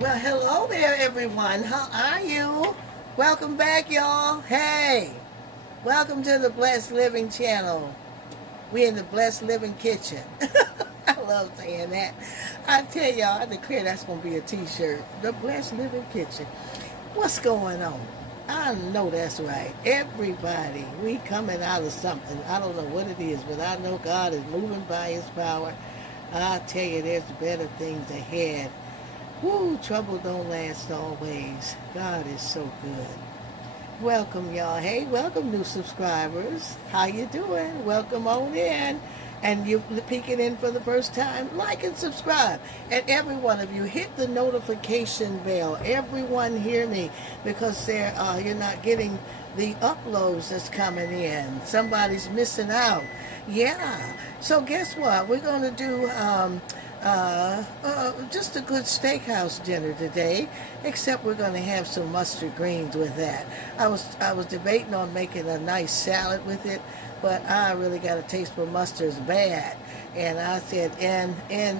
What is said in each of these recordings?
Well, hello there, everyone. How are you? Welcome back, y'all. Hey, welcome to the Blessed Living channel. We in the Blessed Living kitchen. I love saying that. I tell y'all, I declare that's going to be a t-shirt. The Blessed Living kitchen. What's going on? I know that's right. Everybody, we coming out of something. I don't know what it is, but I know God is moving by his power. I tell you, there's better things ahead. Woo, trouble don't last always. God is so good. Welcome, y'all. Hey, welcome, new subscribers. How you doing? Welcome on in. And you peeking in for the first time, like and subscribe. And every one of you, hit the notification bell. Everyone hear me, because you're not getting the uploads that's coming in. Somebody's missing out. Yeah. So guess what? We're going to do just a good steakhouse dinner today, except we're going to have some mustard greens with that. I was debating on making a nice salad with it, but I really got a taste for mustards bad, and I said, and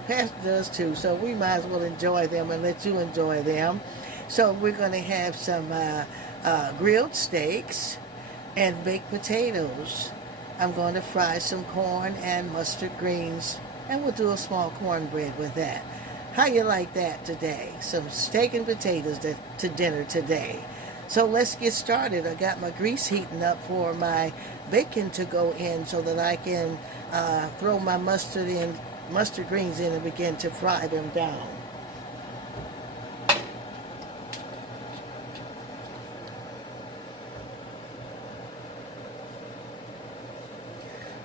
Pastor does too, so we might as well enjoy them and let you enjoy them. So we're going to have some grilled steaks and baked potatoes. I'm going to fry some corn and mustard greens, and we'll do a small cornbread with that. How you like that today? Some steak and potatoes to dinner today. So let's get started. I got my grease heating up for my bacon to go in, so that I can throw my mustard greens in and begin to fry them down.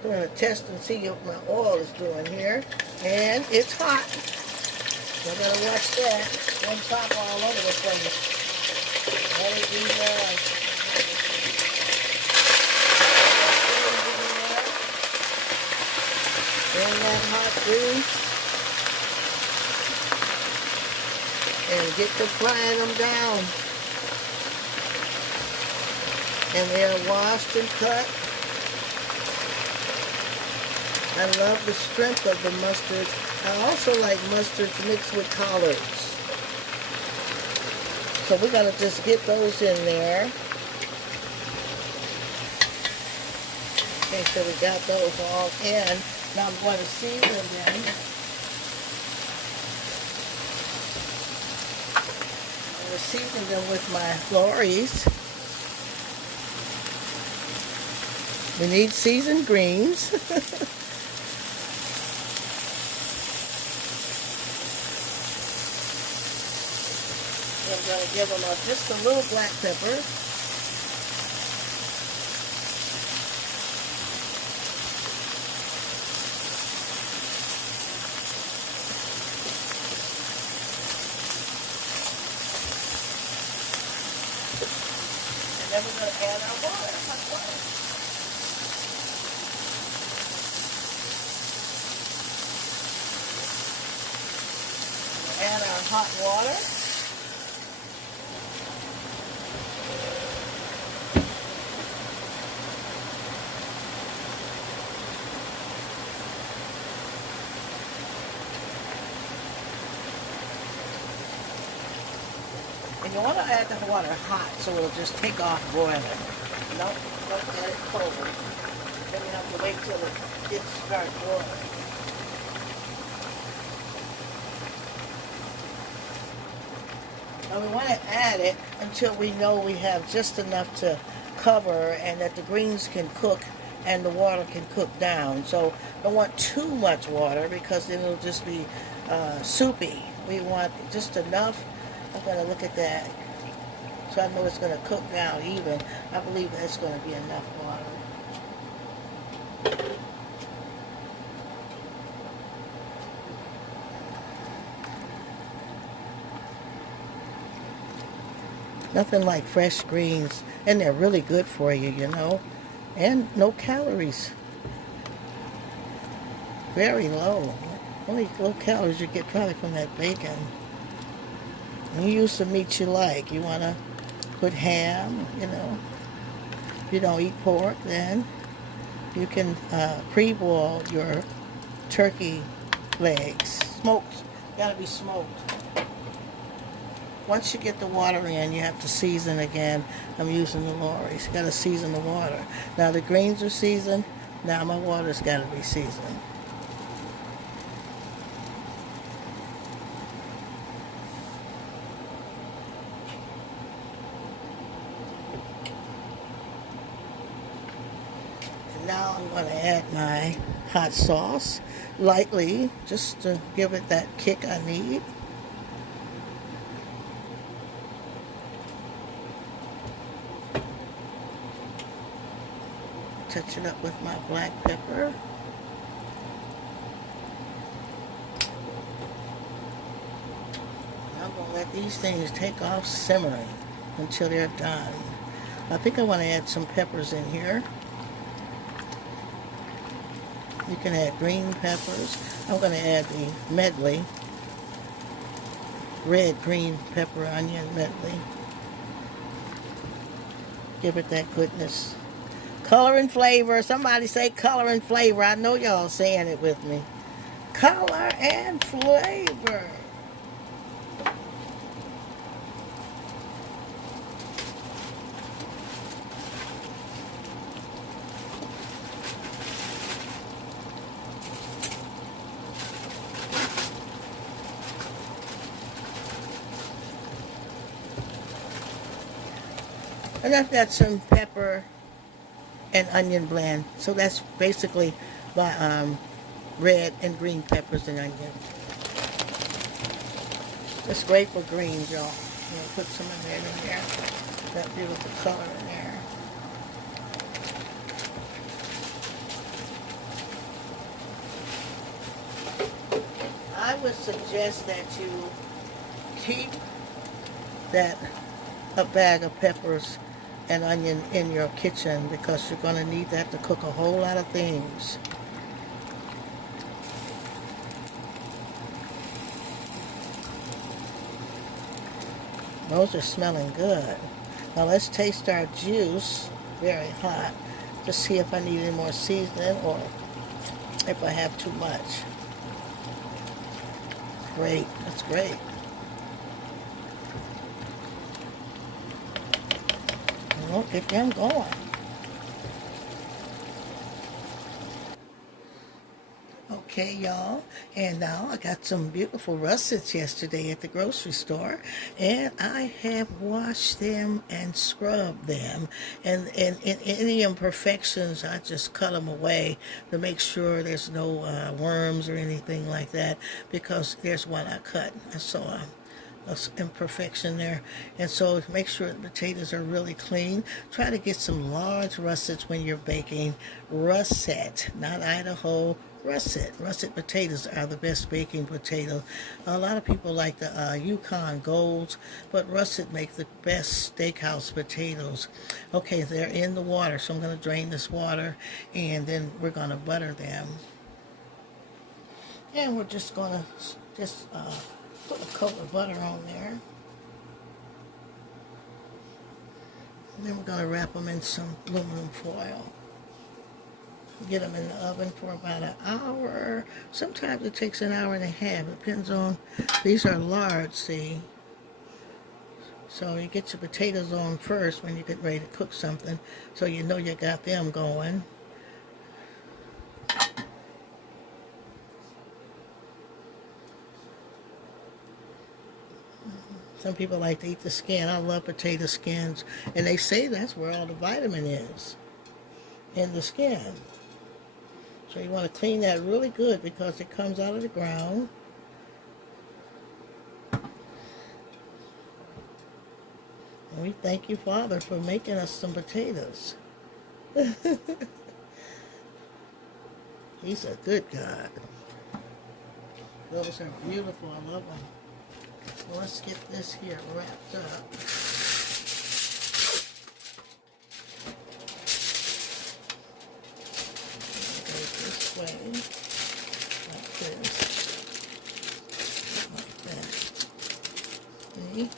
I'm going to test and see what my oil is doing here. And it's hot. So I gotta watch that. One top all over the place. Let it be in that hot grease. And get to frying them down. And they're washed and cut. I love the strength of the mustards. I also like mustards mixed with collards. So we're going to just get those in there. Okay, so we got those all in. Now I'm going to season them. I'm going to season them with my Lorries. We need seasoned greens. I'm going to give them just a little black pepper. And then we're going to add our water, hot water. Add our hot water. And you want to add the water hot, so it'll just take off boiling. Don't add it cold. Then you have to wait till it starts boiling. And we want to add it until we know we have just enough to cover, and that the greens can cook and the water can cook down. So don't want too much water, because then it'll just be soupy. We want just enough. I'm going to look at that, so I know it's going to cook down even. I believe that's going to be enough water. Nothing like fresh greens, and they're really good for you, you know, and no calories. Very low. Only low calories you get probably from that bacon. You use some meat you like. You want to put ham, you know. If you don't eat pork, then you can pre-boil your turkey legs. Smoked. Got to be smoked. Once you get the water in, you have to season again. I'm using the Lorry's. You got to season the water. Now the greens are seasoned. Now my water's got to be seasoned. And now I'm going to add my hot sauce lightly, just to give it that kick I need. Touch it up with my black pepper. I'm going to let these things take off simmering until they're done. I think I want to add some peppers in here. You can add green peppers. I'm going to add the medley. Red, green, pepper, onion medley. Give it that goodness. Color and flavor. Somebody say color and flavor. I know y'all saying it with me. Color and flavor. And I've got some pepper and onion blend. So that's basically my red and green peppers and onion. It's great for greens, y'all. Put some of that in there. That beautiful color in there. I would suggest that you keep a bag of peppers and onion in your kitchen, because you're going to need that to cook a whole lot of things. Those are smelling good. Now let's taste our juice. Very hot. To see if I need any more seasoning or if I have too much. Great. That's great. Well, get them going. Okay, y'all, and now I got some beautiful russets yesterday at the grocery store, and I have washed them and scrubbed them, and any imperfections, I just cut them away to make sure there's no worms or anything like that, because there's one I cut. I saw a imperfection there, and so make sure the potatoes are really clean. Try to get some large russets when you're baking. Russet, not Idaho, russet. Russet potatoes are the best baking potatoes. A lot of people like the Yukon Golds, but russet make the best steakhouse potatoes. Okay, they're in the water, so I'm going to drain this water, and then we're going to butter them. And we're just going to put a coat of butter on there. And then we're going to wrap them in some aluminum foil. Get them in the oven for about an hour. Sometimes it takes an hour and a half. It depends on, these are large, see. So you get your potatoes on first when you get ready to cook something, so you know you got them going. Some people like to eat the skin. I love potato skins. And they say that's where all the vitamin is, in the skin. So you want to clean that really good because it comes out of the ground. And we thank you, Father, for making us some potatoes. He's a good God. Those are beautiful. I love them. Well, let's get this here wrapped up. Go this way, like this, like that. See?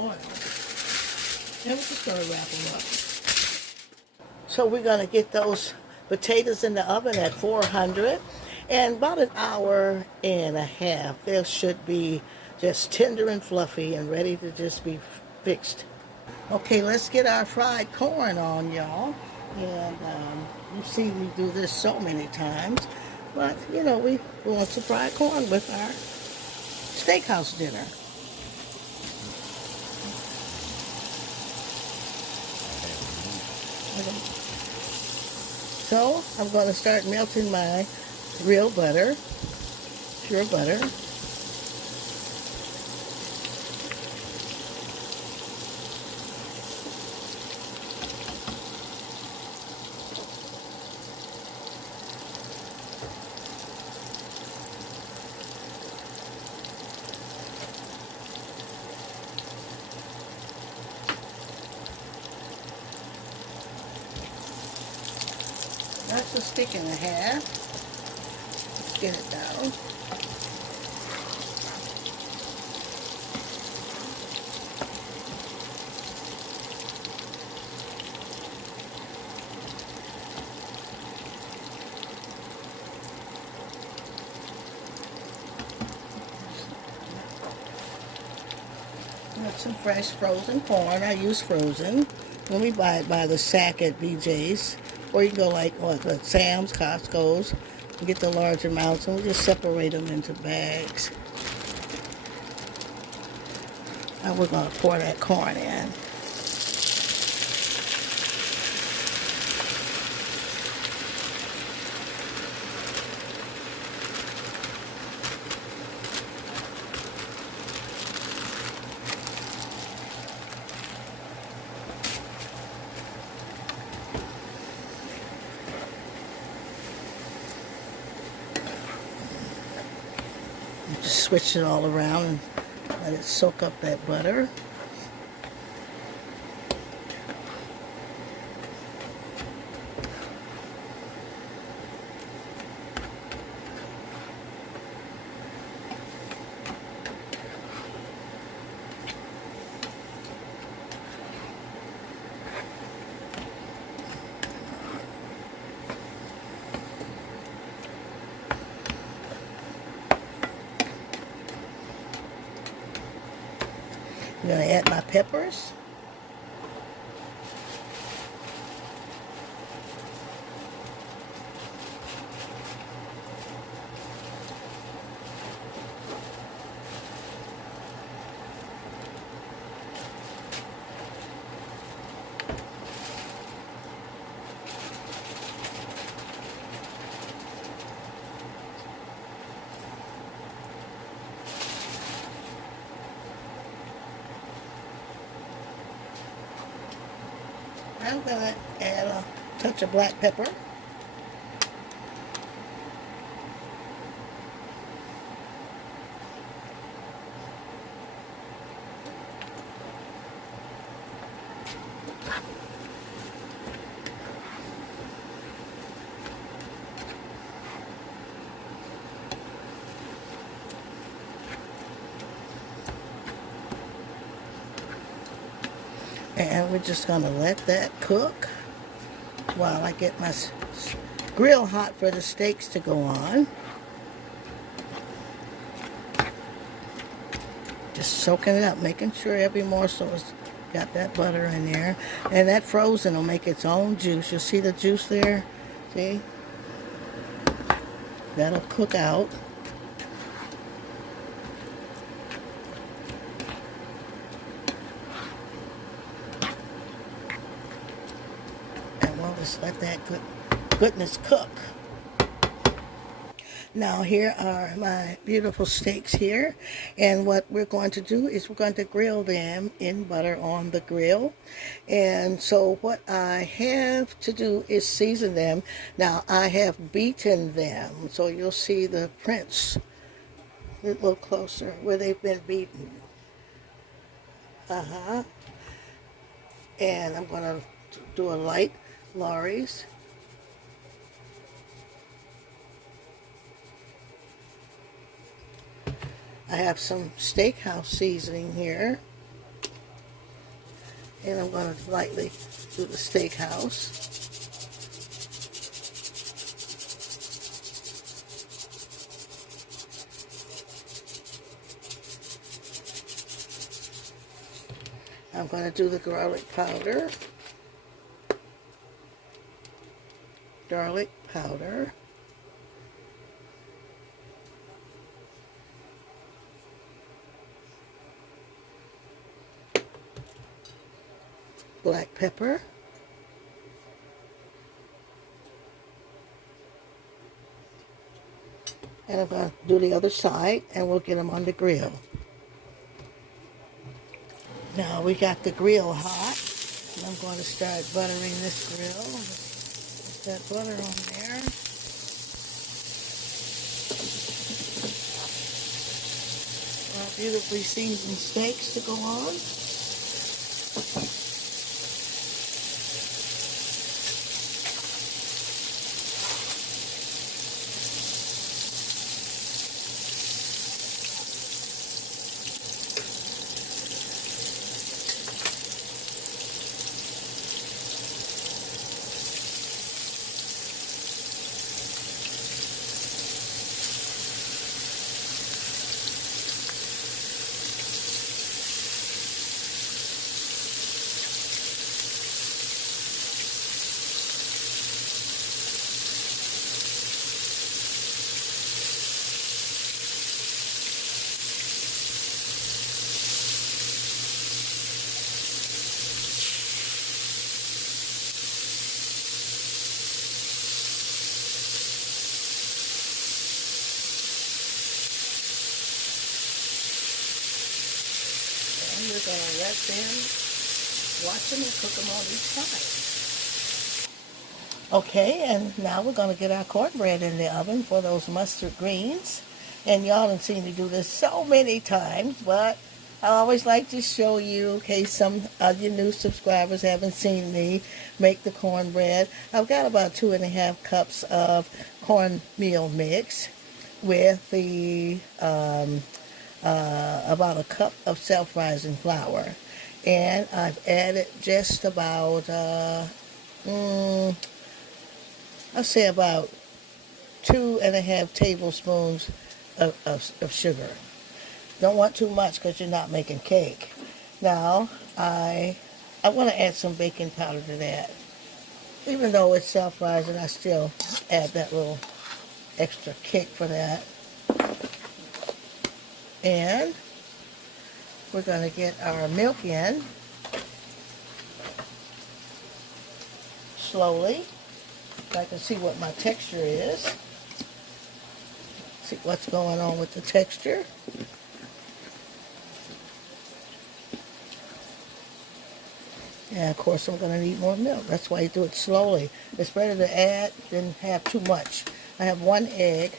oil. And we just gonna wrap them up. So we're gonna get those potatoes in the oven at 400, and about an hour and a half. They should be just tender and fluffy and ready to just be fixed. Okay, let's get our fried corn on, y'all. And you see me do this so many times, but you know, we want some fried corn with our steakhouse dinner. Okay. So I'm going to start melting my real butter, pure butter. That's a stick and a half. Let's get it down. Got some fresh frozen corn. I use frozen. When we buy it by the sack at BJ's, or you can go like Sam's, Costco's, and get the large amounts, and we just separate them into bags. And we're going to pour that corn in. Just switch it all around and let it soak up that butter. I'm going to add my peppers. I'm going to add a touch of black pepper. And we're just going to let that cook while I get my grill hot for the steaks to go on. Just soaking it up, making sure every morsel has got that butter in there. And that frozen will make its own juice. You'll see the juice there? See? That'll cook out. We'll just let that goodness cook. Now here are my beautiful steaks here, and what we're going to do is we're going to grill them in butter on the grill. And so what I have to do is season them. Now I have beaten them, so you'll see the prints a little closer where they've been beaten. And I'm going to do a light Lorry's. I have some Steakhouse seasoning here. And I'm going to lightly do the Steakhouse. I'm going to do the garlic powder. Garlic powder. Black pepper. And I'm going to do the other side and we'll get them on the grill. Now we got the grill hot. And I'm going to start buttering this grill. Put that butter on there. Our beautifully seasoned steaks to go on. We're going to let them watch them and cook them on each side. Okay, and now we're going to get our cornbread in the oven for those mustard greens. And y'all have seen me do this so many times, but I always like to show you in case some of your new subscribers haven't seen me make the cornbread. I've got about 2.5 cups of cornmeal mix with the about a cup of self-rising flour, and I've added just about I'll say about 2.5 tablespoons of sugar. Don't want too much because you're not making cake. Now I want to add some baking powder to that. Even though it's self-rising, I still add that little extra kick for that. And we're going to get our milk in slowly so I can see what my texture is. See what's going on with the texture. And of course I'm going to need more milk. That's why you do it slowly. It's better to add than have too much. I have 1 egg.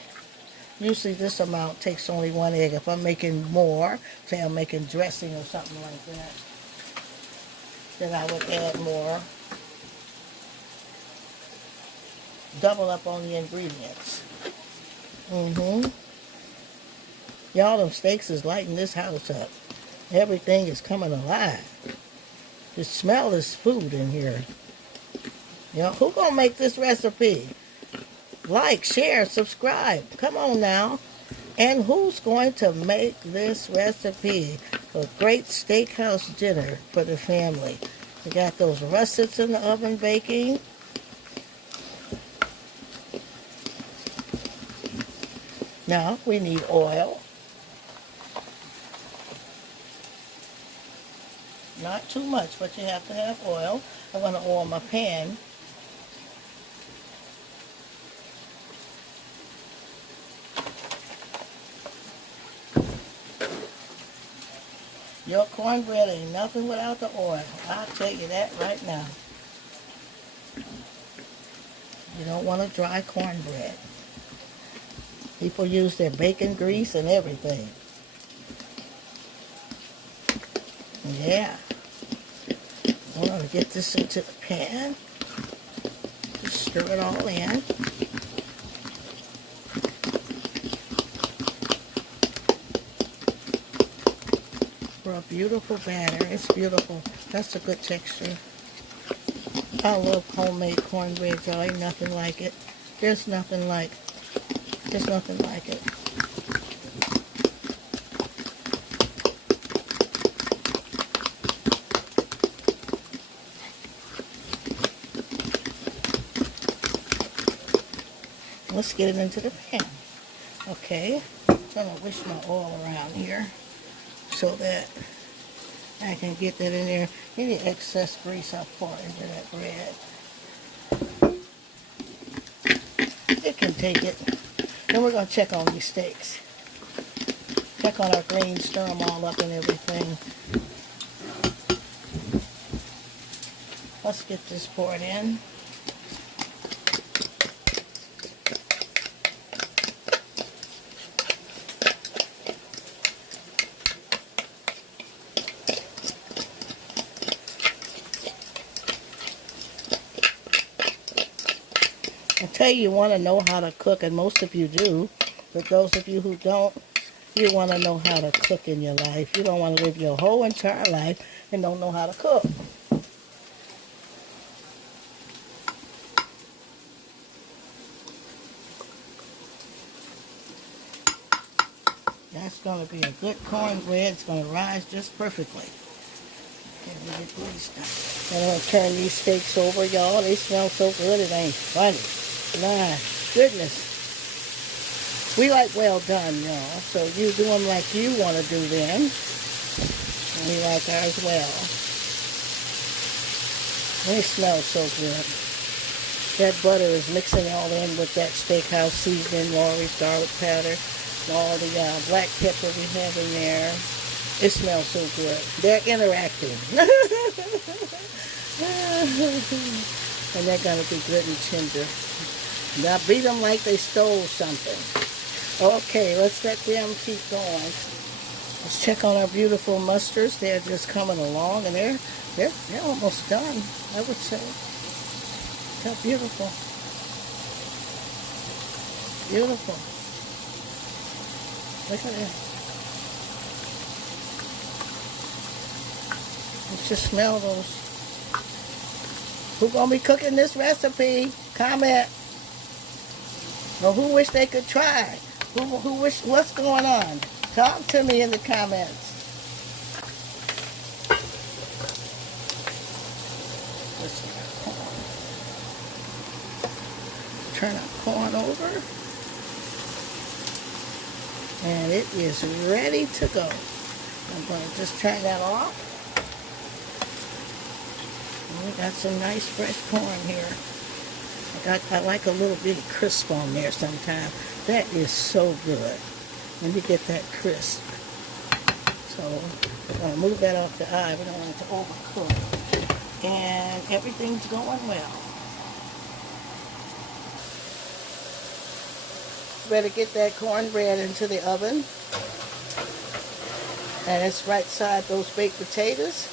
Usually this amount takes only 1 egg. If I'm making more, say I'm making dressing or something like that, then I would add more. Double up on the ingredients. Y'all, them steaks is lighting this house up. Everything is coming alive. Just smell this food in here. You know, who gonna make this recipe? Like, share, subscribe. Come on now. And who's going to make this recipe for a great steakhouse dinner for the family? We got those russets in the oven baking. Now we need oil. Not too much, but you have to have oil. I'm going to oil my pan. Your cornbread ain't nothing without the oil. I'll tell you that right now. You don't want a dry cornbread. People use their bacon grease and everything. Yeah. I'm going to get this into the pan. Just stir it all in. For a beautiful batter. It's beautiful That's a good texture. I love homemade cornbread, y'all. Ain't nothing like it. There's nothing like it. Let's get it into the pan. Okay, I'm gonna whisk my oil around here so that I can get that in there. Any excess grease I'll pour into that bread. It can take it. Then we're gonna check on these steaks. Check on our greens, stir them all up and everything. Let's get this poured in. I tell you, you want to know how to cook, and most of you do. But those of you who don't, you want to know how to cook in your life. You don't want to live your whole entire life and don't know how to cook. That's going to be a good cornbread. It's going to rise just perfectly. Okay, let me get these done. I'm going to turn these steaks over, y'all. They smell so good, it ain't funny. My goodness. We like well done, y'all. So you do them like you want to do them. And we like ours well. They smell so good. That butter is mixing all in with that Steakhouse seasoning, Lawry's garlic powder, and all the black pepper we have in there. It smells so good. They're interacting. And they're going to be good and tender. Now beat them like they stole something. Okay, let's let them keep going. Let's check on our beautiful mustards. They're just coming along, and they're almost done, I would say. How beautiful. Beautiful. Look at that. Let's just smell those. Who gonna be cooking this recipe? Comment. Or who wish they could try? Who wish, what's going on? Talk to me in the comments. Let's turn our corn over. And it is ready to go. I'm going to just turn that off. And we got some nice fresh corn here. I like a little bitty crisp on there sometimes. That is so good when you get that crisp. So we're going to move that off the eye. We don't want it to overcook. And everything's going well. Better get that cornbread into the oven. And it's right side those baked potatoes.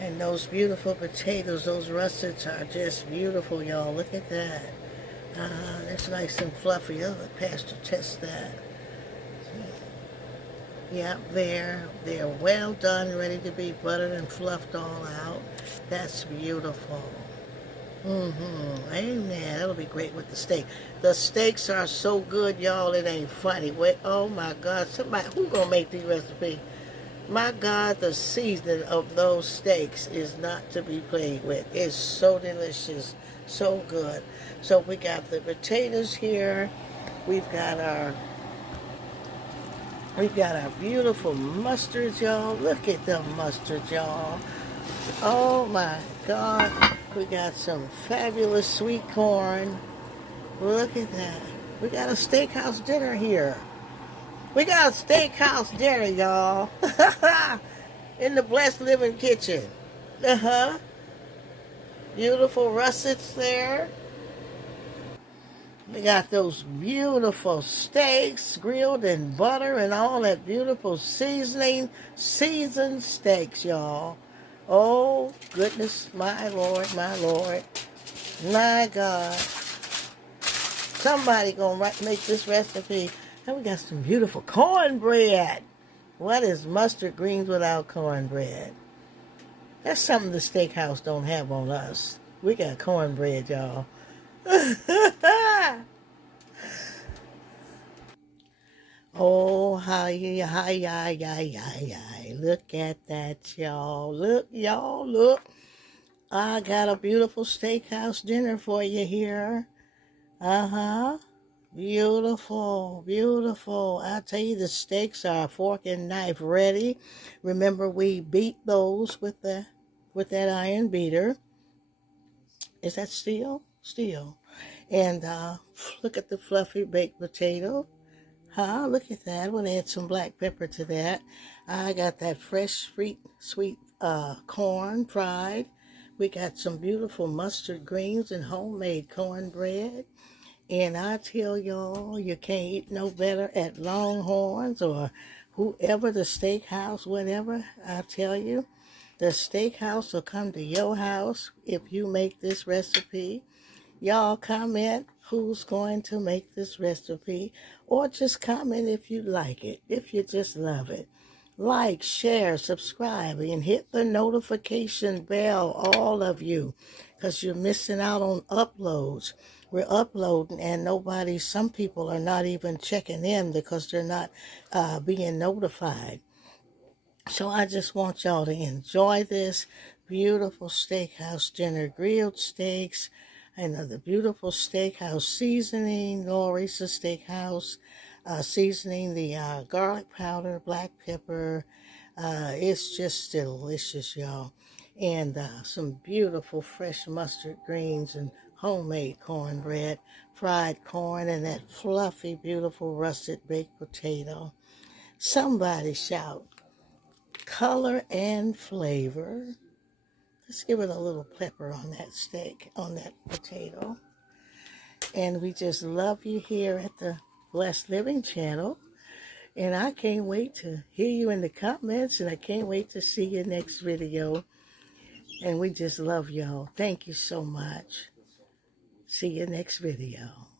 And those beautiful potatoes, those russets are just beautiful, y'all. Look at that. It's nice and fluffy. I'll let Pastor test that. Yep, they're well done, ready to be buttered and fluffed all out. That's beautiful. Amen. That'll be great with the steak. The steaks are so good, y'all. It ain't funny. Wait, oh my God. Somebody, who gonna make the recipe? My God, the seasoning of those steaks is not to be played with. It's so delicious, so good. So we got the potatoes here. We've got our beautiful mustards, y'all. Look at the mustards, y'all. Oh my God. We got some fabulous sweet corn. Look at that. We got a steakhouse dinner here. We got a steakhouse dinner, y'all. In the Blessed Living Kitchen. Beautiful russets there. We got those beautiful steaks grilled in butter and all that beautiful seasoning. Seasoned steaks, y'all. Oh, goodness, my Lord, my Lord. My God. Somebody gonna make this recipe. And we got some beautiful cornbread. What is mustard greens without cornbread? That's something the steakhouse don't have on us. We got cornbread, y'all. Oh, hi, hi, hi, hi, hi, hi. Look at that, y'all. Look, y'all, look. I got a beautiful steakhouse dinner for you here. Uh-huh. Beautiful, beautiful. I tell you, the steaks are fork and knife ready. Remember, we beat those with that iron beater. Is that steel? Steel. And look at the fluffy baked potato. Huh? Look at that. I'm gonna add some black pepper to that. I got that fresh, sweet corn fried. We got some beautiful mustard greens and homemade cornbread. And I tell y'all, you can't eat no better at Longhorns or whoever, the steakhouse, whatever. I tell you, the steakhouse will come to your house if you make this recipe. Y'all comment who's going to make this recipe, or just comment if you like it, if you just love it. Like, share, subscribe, and hit the notification bell, all of you, because you're missing out on uploads. We're uploading and some people are not even checking in because they're not being notified. So I just want y'all to enjoy this beautiful steakhouse dinner, grilled steaks, and the beautiful steakhouse seasoning, Lori's Steakhouse seasoning, the garlic powder, black pepper. It's just delicious, y'all. And some beautiful fresh mustard greens and homemade cornbread, fried corn, and that fluffy, beautiful russet baked potato. Somebody shout color and flavor. Let's give it a little pepper on that steak, on that potato. And we just love you here at the Blessed Living channel. And I can't wait to hear you in the comments, and I can't wait to see your next video. And we just love y'all. Thank you so much. See you next video.